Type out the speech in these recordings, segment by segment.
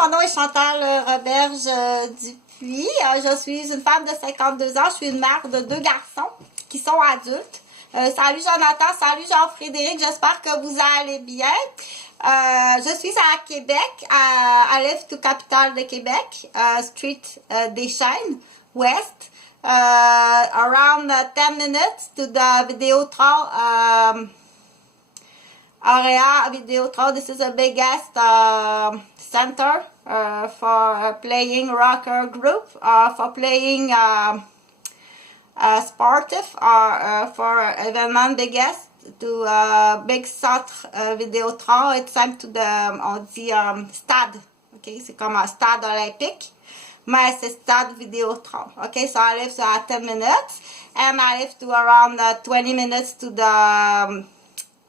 mon nom est Chantal Roberge Dupuis. Je suis une femme de 52 ans. Je suis une mère de 2 garçons qui sont adultes. Salut Jonathan, salut Jean-Frédéric, j'espère que vous allez bien. Je suis à Québec, à l'est du capital de Québec, Street Deschênes, West. Around 10 minutes to the Vidéotron area. Vidéotron, this is the biggest center for playing rocker group, for playing sportif, for événement biggest to big centre Vidéotron. It's time to the, on dit stade, ok, c'est comme un stade olympique. Mais c'est stade Vidéotron. Okay, so I live to 10 minutes, and I live to around 20 minutes to the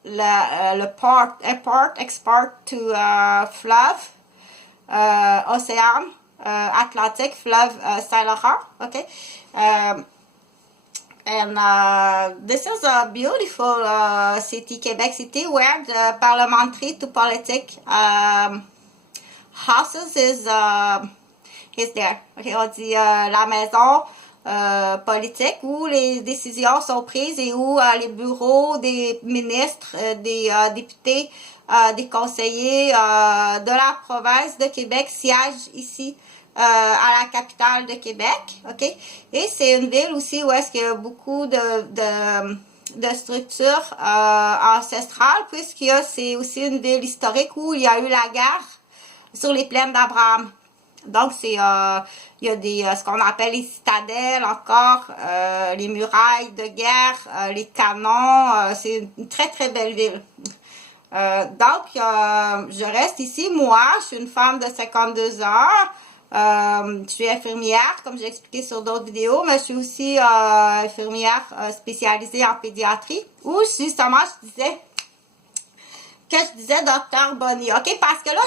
le port, airport, export to fleuve, océan, Atlantique, fleuve Saint-Laurent. Okay, and this is a beautiful city, Quebec City, where the parliamentary to politic houses is there. Okay, on dit la maison politique où les décisions sont prises et où les bureaux des ministres, des députés, des conseillers de la province de Québec siègent ici à la capitale de Québec. Ok, et c'est une ville aussi où est-ce qu'il y a beaucoup de structures ancestrales, puisque c'est aussi une ville historique où il y a eu la guerre sur les plaines d'Abraham. Donc, c'est, il y a des, ce qu'on appelle les citadelles encore, les murailles de guerre, les canons, c'est une très très belle ville. Donc, je reste ici, moi, je suis une femme de 52 ans, je suis infirmière, comme j'ai expliqué sur d'autres vidéos, mais je suis aussi infirmière spécialisée en pédiatrie, où justement, je disais Dr. Bonnie, ok? Parce que là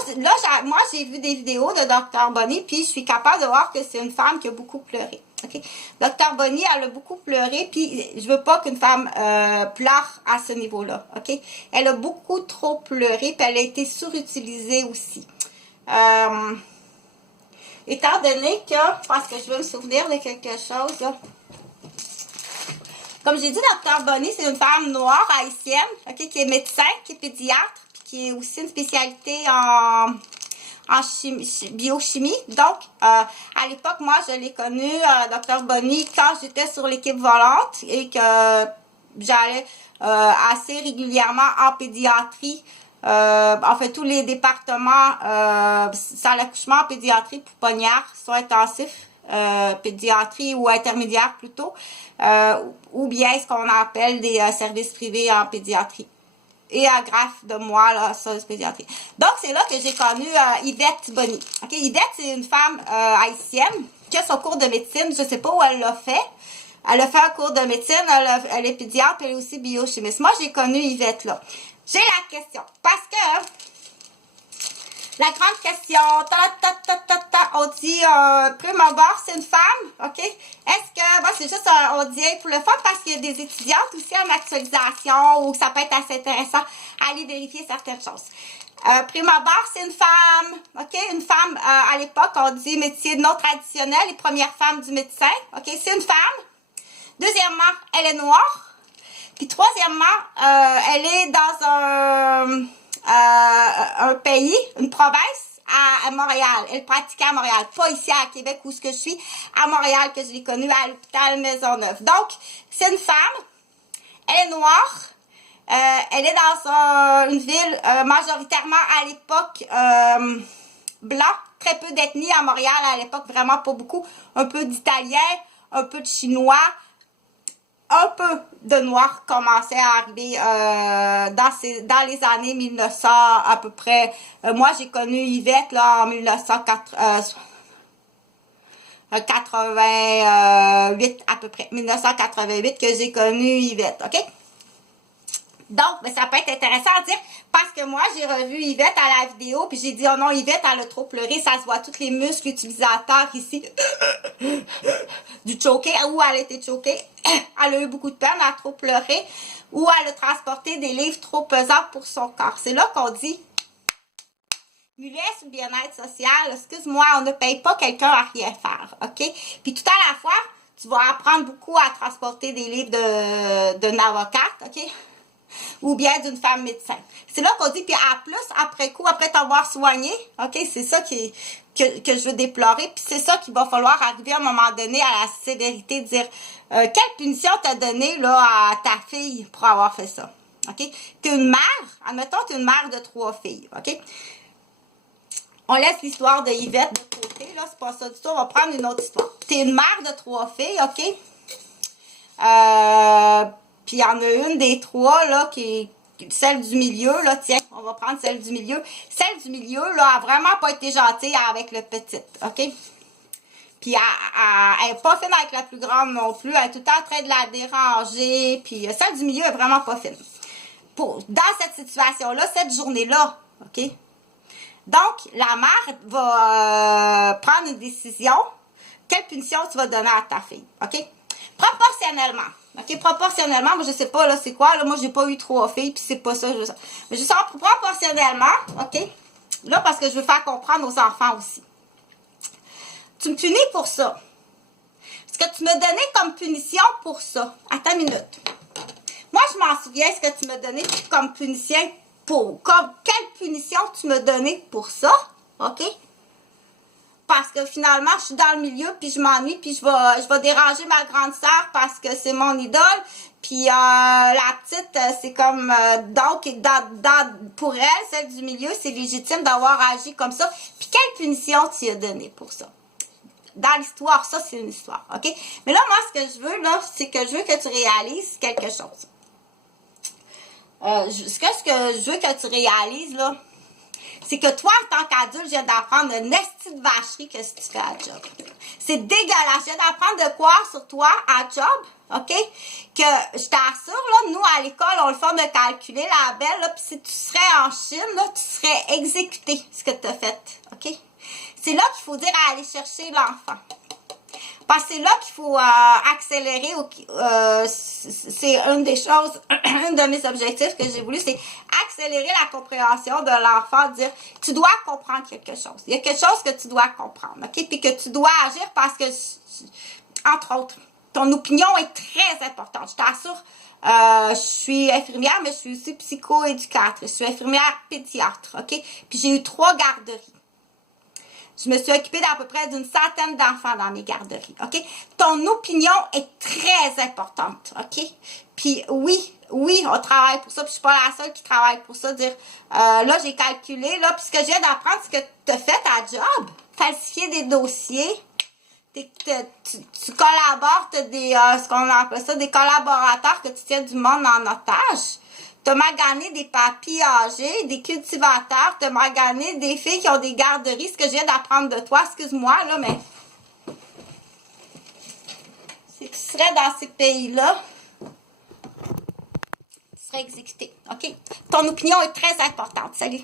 moi, j'ai vu des vidéos de Dr. Bonnie, puis je suis capable de voir que c'est une femme qui a beaucoup pleuré, ok? Dr. Bonnie, elle a beaucoup pleuré, puis je veux pas qu'une femme pleure à ce niveau-là, ok? Elle a beaucoup trop pleuré, puis elle a été surutilisée aussi. Étant donné que, parce que je veux me souvenir de quelque chose, là. Comme j'ai dit, Dr. Bonnie, c'est une femme noire haïtienne, ok, qui est médecin, qui est pédiatre, qui est aussi une spécialité en biochimie. Donc, à l'époque, moi, je l'ai connue, Dr. Bonnie, quand j'étais sur l'équipe volante et que j'allais assez régulièrement en pédiatrie. En fait, tous les départements, sans l'accouchement en pédiatrie pour Pognard, soins intensifs. Pédiatrie ou intermédiaire plutôt, ou bien ce qu'on appelle des services privés en pédiatrie. Et à greffe de moi, là, service pédiatrie. Donc, c'est là que j'ai connu Yvette Bonnie. Okay? Yvette, c'est une femme haïtienne qui a son cours de médecine. Je ne sais pas où elle l'a fait. Elle a fait un cours de médecine, elle est pédiatre, elle est aussi biochimiste. Moi, j'ai connu Yvette, là. J'ai la question, parce que la grande question, on dit prime abord, c'est une femme, ok? Est-ce que, moi c'est juste, on dit pour le fun parce qu'il y a des étudiantes aussi en actualisation où ça peut être assez intéressant à aller vérifier certaines choses. Prime abord, c'est une femme, ok? Une femme, à l'époque, on dit métier non traditionnel, les premières femmes du médecin, ok? C'est une femme. Deuxièmement, elle est noire. Puis troisièmement, elle est dans un pays, une province à Montréal. Elle pratiquait à Montréal, pas ici à Québec où ce que je suis, à Montréal que je l'ai connue à l'hôpital Maisonneuve. Donc, c'est une femme, elle est noire, elle est dans une ville majoritairement à l'époque blanc, très peu d'ethnie à Montréal à l'époque, vraiment pas beaucoup, un peu d'Italiens, un peu de Chinois, un peu de Noirs commençaient à arriver dans les années 1900 à peu près. Moi, j'ai connu Yvette là en 1988 à peu près. 1988 que j'ai connu Yvette, ok? Donc, ben, ça peut être intéressant à dire parce que moi, j'ai revu Yvette à la vidéo puis j'ai dit, oh non, Yvette, elle a trop pleuré, ça se voit tous les muscles utilisateurs ici du choqué, où elle a été choquée. Elle a eu beaucoup de peine, elle a trop pleuré, ou elle a transporté des livres trop pesants pour son corps. C'est là qu'on dit, MULES ou bien-être social, excuse-moi, on ne paye pas quelqu'un à rien faire, OK? Puis tout à la fois, tu vas apprendre beaucoup à transporter des livres d'une avocate, OK? Ou bien d'une femme médecin. C'est là qu'on dit, puis à plus, après coup, après t'avoir soigné, OK? C'est ça que je veux déplorer, puis c'est ça qu'il va falloir arriver à un moment donné à la sévérité, de dire, quelle punition t'as donné là, à ta fille pour avoir fait ça, OK? T'es une mère, admettons, t'es une mère de 3 filles, OK? On laisse l'histoire de Yvette de côté, là, c'est pas ça du tout, on va prendre une autre histoire. T'es une mère de 3 filles, OK? Puis il y en a une des 3, là, qui est celle du milieu, là, tiens, on va prendre celle du milieu. Celle du milieu, là, a vraiment pas été gentille avec le petit, OK? Puis elle est pas fine avec la plus grande non plus, elle est tout le temps en train de la déranger, puis celle du milieu est vraiment pas fine. Dans cette situation-là, cette journée-là, OK? Donc, la mère va prendre une décision. Quelle punition tu vas donner à ta fille, OK? Proportionnellement. OK, proportionnellement, moi, je sais pas, là, c'est quoi, là, moi, j'ai pas eu 3 filles, puis c'est pas ça, mais je sens proportionnellement, OK? Là, parce que je veux faire comprendre aux enfants aussi. Tu me punis pour ça. Ce que tu me donnais comme punition pour ça. Attends une minute. Moi, je m'en souviens, ce que tu me donnais comme punition quelle punition tu me donnais pour ça, OK? Parce que finalement, je suis dans le milieu, puis je m'ennuie, puis je vais déranger ma grande sœur parce que c'est mon idole. Puis la petite, c'est comme, donc, pour elle, celle du milieu, c'est légitime d'avoir agi comme ça. Puis quelle punition tu as donné pour ça? Dans l'histoire, ça, c'est une histoire, OK? Mais là, moi, ce que je veux, là, c'est que je veux que tu réalises quelque chose. Ce que je veux que tu réalises, là, c'est que toi, en tant qu'adulte, je viens d'apprendre une esti de vacherie que si tu fais à job. C'est dégueulasse. Je viens d'apprendre de quoi sur toi à job, OK? Que je t'assure, là, nous, à l'école, on le fait de calculer la belle, là, puis si tu serais en Chine, là, tu serais exécuté, ce que tu as fait, OK? C'est là qu'il faut dire à aller chercher l'enfant. Parce que c'est là qu'il faut accélérer. C'est une des choses, un de mes objectifs que j'ai voulu, c'est accélérer la compréhension de l'enfant, dire tu dois comprendre quelque chose. Il y a quelque chose que tu dois comprendre, OK? Puis que tu dois agir parce que, entre autres, ton opinion est très importante. Je t'assure, je suis infirmière, mais je suis aussi psychoéducatrice. Je suis infirmière pédiatre, OK? Puis j'ai eu 3 garderies. Je me suis occupée d'à peu près d'une centaine d'enfants dans mes garderies, OK? Ton opinion est très importante, OK? Puis oui, on travaille pour ça, puis je suis pas la seule qui travaille pour ça, dire, là, j'ai calculé, là, puis ce que je viens d'apprendre, c'est que tu as fait ta job, falsifier des dossiers, tu collabores, tu as des, ce qu'on appelle ça, des collaborateurs que tu tiens du monde en otage. T'as magané des papis âgés, des cultivateurs, t'as magané des filles qui ont des garderies, ce que je viens d'apprendre de toi, excuse-moi, là, mais si tu serais dans ces pays-là, tu serais exécuté, OK? Ton opinion est très importante. Salut!